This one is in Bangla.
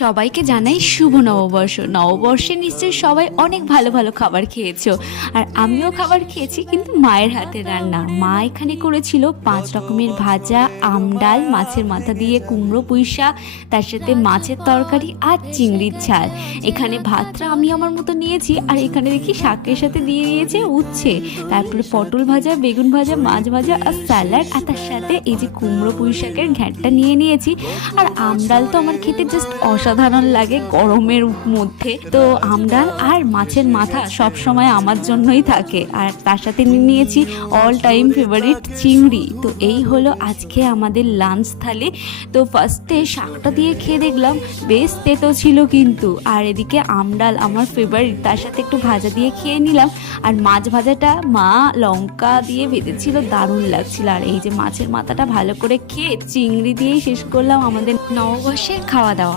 সবাইকে জানাই শুভ নববর্ষ। নববর্ষে নিশ্চয়ই সবাই অনেক ভালো ভালো খাবার খেয়েছো, আর আমিও খাবার খেয়েছি, কিন্তু মায়ের হাতের রান্না। মা এখানে করেছিল 5 রকমের ভাজা, আম ডাল, মাছের মাথা দিয়ে কুমড়ো পুঁই শাক, তার সাথে মাছের তরকারি আর চিংড়ির ঝাল। এখানে ভাতটা আমি আমার মতো নিয়েছি, আর এখানে দেখি শাকের সাথে দিয়ে দিয়েছে উচ্ছে, তারপরে পটল ভাজা, বেগুন ভাজা, মাছ ভাজা আর স্যালাড, আর তার সাথে এই যে কুমড়ো পুঁই শাকের ঘ্যাঁটটা নিয়ে নিয়েছি। আর আম ডাল তো আমার খেতে জাস্ট অসাধারণ লাগে গরমের মধ্যে। তো আম ডাল আর মাছের মাথা সব সময় আমার জন্যই থাকে, আর তার সাথে নিয়েছি অল টাইম ফেভারিট চিংড়ি। তো এই হলো আজকে আমাদের লাঞ্চ থালি। তো ফার্স্টে শাকটা দিয়ে খেয়ে দেখলাম বেশ তেতো ছিল কিন্তু, আর এদিকে আম ডাল আমার ফেভারিট, তার সাথে একটু ভাজা দিয়ে খেয়ে নিলাম। আর মাছ ভাজাটা মা লঙ্কা দিয়ে ভেজেছিল, দারুণ লাগছিল। আর এই যে মাছের মাথাটা ভালো করে খেয়ে চিংড়ি দিয়েই শেষ করলাম আমাদের নববর্ষের খাওয়া দাওয়া।